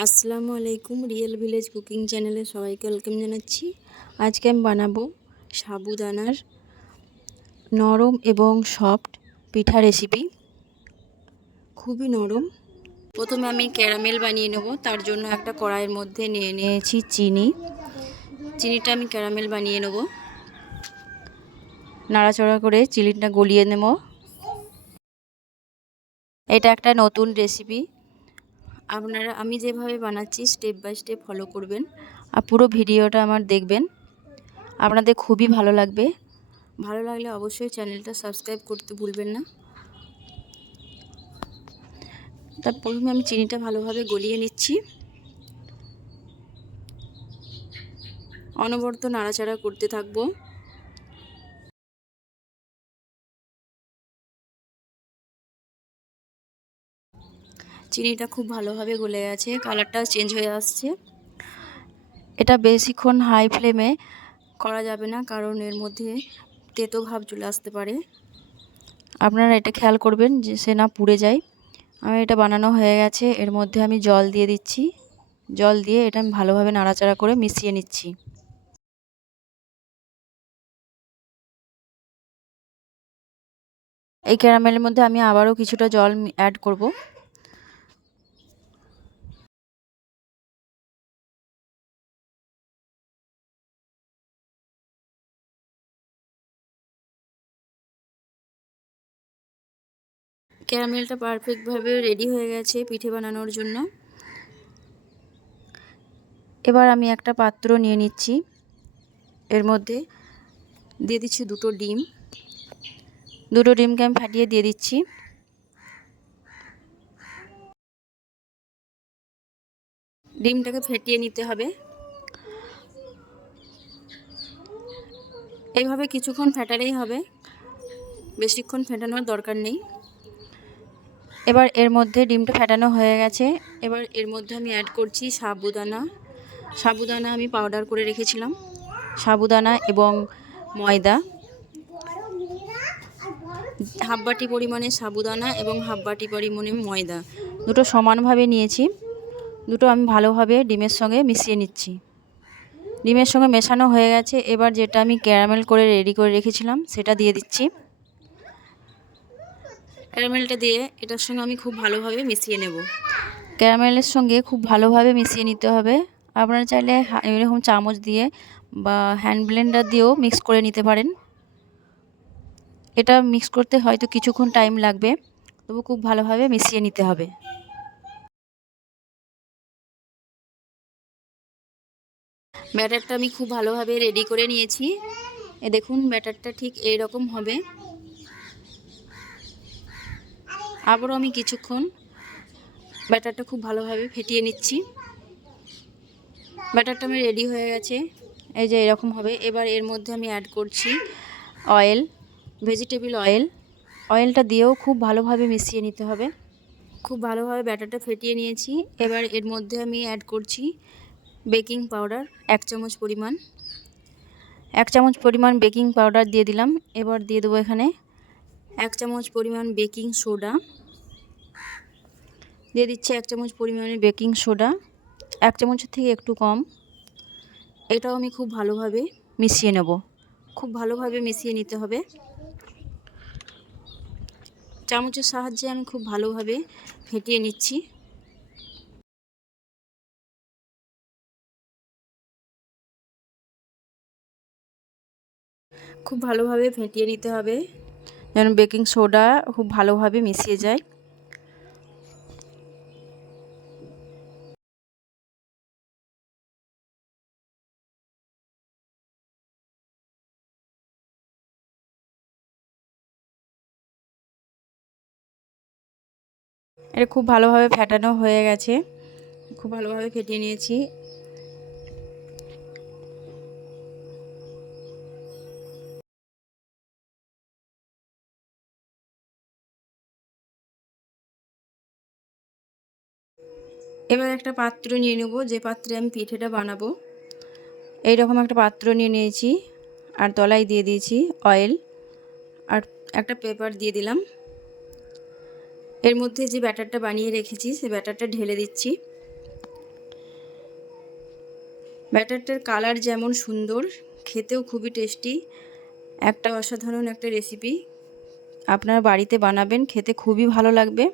আসসালামু আলাইকুম real village cooking চ্যানেলে সবাইকে ওয়েলকাম জানাচ্ছি। আজকে আমি বানাবো সাবুদানার নরম এবং সফট পিঠা রেসিপি খুবই নরম। প্রথমে আমি ক্যারামেল বানিয়ে নেব, তার জন্য একটা কড়াইয়ের মধ্যে নিয়ে নিয়েছি চিনি। চিনিটা আমি ক্যারামেল বানিয়ে নেব। নাড়াচড়া করে চিনিটা গলিয়ে নেব। এটা একটা নতুন রেসিপি আপনারা, আমি যেভাবে বানাচ্ছি স্টেপ বাই স্টেপ ফলো করবেন। আর পুরো ভিডিওটা আমার দেখবেন। আপনাদের খুবই ভালো লাগবে। ভালো লাগলে অবশ্যই চ্যানেলটা সাবস্ক্রাইব করতে ভুলবেন না। তার প্রথমে আমি চিনিটা ভালোভাবে গলিয়ে নিচ্ছি। অনবরত নাড়াচাড়া করতে থাকব। চিনিটা খুব ভালোভাবে গলে গেছে কালারটাও চেঞ্জ হয়ে আসছে। এটা বেশিক্ষণ হাই ফ্লেমে করা যাবে না, কারণ এর মধ্যে তেতো ভাব চলে আসতে পারে। আপনারা এটা খেয়াল করবেন যে সে না পুড়ে যায়। আমি এটা বানানো হয়ে গেছে, এর মধ্যে আমি জল দিয়ে দিচ্ছি। জল দিয়ে এটা আমি ভালোভাবে নাড়াচাড়া করে মিশিয়ে নিচ্ছি। এই ক্যারামেলের মধ্যে আমি আবারও কিছুটা জল অ্যাড করব। ক্যারামেলটা পারফেক্টভাবে রেডি হয়ে গেছে পিঠে বানানোর জন্য। এবার আমি একটা পাত্র নিয়ে নিচ্ছি। এর মধ্যে দিয়ে দিচ্ছি দুটো ডিম। দুটো ডিমকে আমি ফাটিয়ে দিয়ে দিচ্ছি। ডিমটাকে ফেটিয়ে নিতে হবে। এইভাবে কিছুক্ষণ ফেটালেই হবে। বেশিক্ষণ ফেটানোর দরকার নেই। এবার এর মধ্যে ডিমটা ফেটানো হয়ে গেছে। এবার এর মধ্যে আমি অ্যাড করছি সাবুদানা। সাবুদানা আমি পাউডার করে রেখেছিলাম। সাবুদানা এবং ময়দা। হাফ বাটি পরিমাণে সাবুদানা এবং হাফ বাটি পরিমাণে ময়দা। দুটো সমানভাবে নিয়েছি। দুটো আমি ভালোভাবে ডিমের সঙ্গে মিশিয়ে নিচ্ছি। ডিমের সঙ্গে মেশানো হয়ে গেছে। এবার যেটা আমি ক্যারামেল করে রেডি করে রেখেছিলাম, সেটা দিয়ে দিচ্ছি। ক্যারামেলটা দিয়ে এটার সঙ্গে আমি খুব ভালোভাবে মিশিয়ে নেব। ক্যারামেলের সঙ্গে খুব ভালোভাবে মিশিয়ে নিতে হবে। আপনারা চাইলে এরকম চামচ দিয়ে বা হ্যান্ড ব্লেন্ডার দিয়েও মিক্স করে নিতে পারেন। এটা মিক্স করতে হয়তো কিছুক্ষণ টাইম লাগবে, তবু খুব ভালোভাবে মিশিয়ে নিতে হবে। ব্যাটারটা আমি খুব ভালোভাবে রেডি করে নিয়েছি। এ দেখুন, ব্যাটারটা ঠিক এই রকম হবে। আবারও আমি কিছুক্ষণ ব্যাটারটা খুব ভালোভাবে ফেটিয়ে নিচ্ছি। ব্যাটারটা আমি রেডি হয়ে গেছে। এই যে এরকম হবে। এবার এর মধ্যে আমি অ্যাড করছি অয়েল ভেজিটেবিল অয়েল অয়েলটা দিয়েও খুব ভালোভাবে মিশিয়ে নিতে হবে। খুব ভালোভাবে ব্যাটারটা ফেটিয়ে নিয়েছি। এবার এর মধ্যে আমি অ্যাড করছি বেকিং পাউডার এক চামচ পরিমাণ। এক চামচ পরিমাণ বেকিং পাউডার দিয়ে দিলাম। এবার দিয়ে দেবো এখানে এক চামচ পরিমাণ বেকিং সোডা। দিয়ে দিচ্ছি এক চামচ পরিমাণে বেকিং সোডা। এক চামচের থেকে একটু কম। এটাও আমি খুব ভালোভাবে মিশিয়ে নেব। খুব ভালোভাবে মিশিয়ে নিতে হবে। চামচের সাহায্যে আমি খুব ভালোভাবে ফেটিয়ে নিচ্ছি। খুব ভালোভাবে ফেটিয়ে নিতে হবে। যেন বেকিং সোডা খুব ভালোভাবে মিশিয়ে যায়। এটা খুব ভালোভাবে ফেটানো হয়ে গেছে। খুব ভালোভাবে ফেটিয়ে নিয়েছি। এবার একটা পাত্র নিয়ে নেব, যে পাত্রে আমি পিঠেটা বানাবো। এই রকম একটা পাত্র নিয়ে নিয়েছি, আর তলায় দিয়ে দিয়েছি অয়েল আর একটা পেপার দিয়ে দিলাম। এর মধ্যে যে ব্যাটারটা বানিয়ে রেখেছি, সে ব্যাটারটা ঢেলে দিচ্ছি। ব্যাটারটার কালার যেমন সুন্দর, খেতেও খুবই টেস্টি একটা অসাধারণ একটা রেসিপি আপনার বাড়িতে বানাবেন, খেতে খুবই ভালো লাগবে।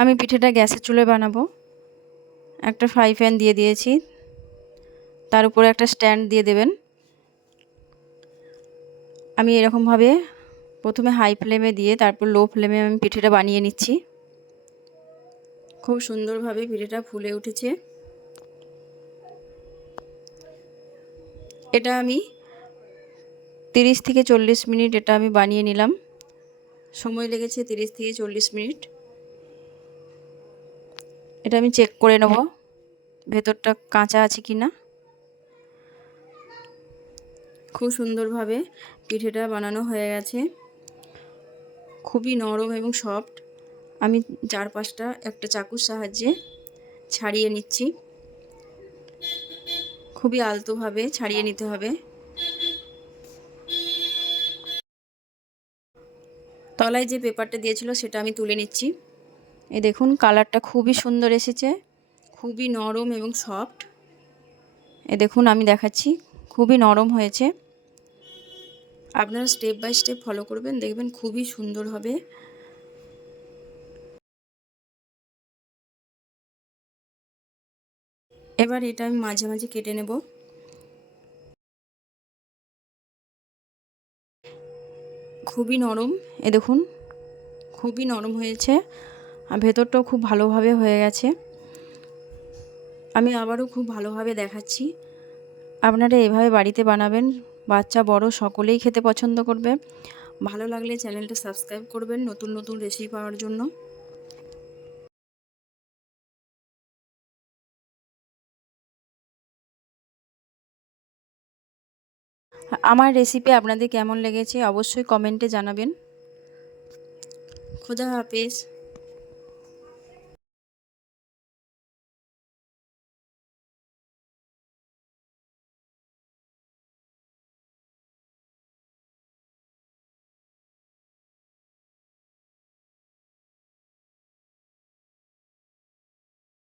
আমি পিঠেটা গ্যাসের চুলায় বানাবো। একটা ফ্রাই প্যান দিয়ে দিয়েছি। তার উপরে একটা স্ট্যান্ড দিয়ে দেবেন। আমি এরকমভাবে প্রথমে হাই ফ্লেমে দিয়ে তারপর লো ফ্লেমে আমি পিঠেটা বানিয়ে নিচ্ছি। খুব সুন্দরভাবে পিঠেটা ফুলে উঠেছে। এটা আমি তিরিশ থেকে চল্লিশ মিনিট এটা আমি বানিয়ে নিলাম। সময় লেগেছে তিরিশ থেকে চল্লিশ মিনিট। এটা আমি চেক করে নেব, ভেতরটা কাঁচা আছে কি না। খুব সুন্দরভাবে পিঠেটা বানানো হয়ে গেছে। খুবই নরম এবং সফট আমি চার পাঁচটা একটা চাকুর সাহায্যে ছাড়িয়ে নিচ্ছি। খুবই আলতোভাবে ছাড়িয়ে নিতে হবে। তলায় যে পেপারটা দিয়েছিল সেটা আমি তুলে নিচ্ছি। এই দেখুন, কালারটা খুবই সুন্দর এসেছে। খুবই নরম এবং সফট। এ দেখুন, আমি দেখাচ্ছি, খুবই নরম হয়েছে। আপনারা স্টেপ বাই স্টেপ ফলো করবেন, দেখবেন খুবই সুন্দর হবে। এবার এটা আমি মাঝে মাঝে কেটে নেব। খুবই নরম, এ দেখুন, খুবই নরম হয়েছে। আর ভেতরটাও খুব ভালোভাবে হয়ে গেছে। আমি আবারও খুব ভালোভাবে দেখাচ্ছি। আপনারা এভাবে বাড়িতে বানাবেন, বাচ্চা, বড়, সকলেই খেতে পছন্দ করবে। ভালো লাগলে চ্যানেলটা সাবস্ক্রাইব করবেন নতুন নতুন রেসিপি পাওয়ার জন্য। আমার রেসিপি আপনাদের কেমন লেগেছে অবশ্যই কমেন্টে জানাবেন। খোদা হাফেজ।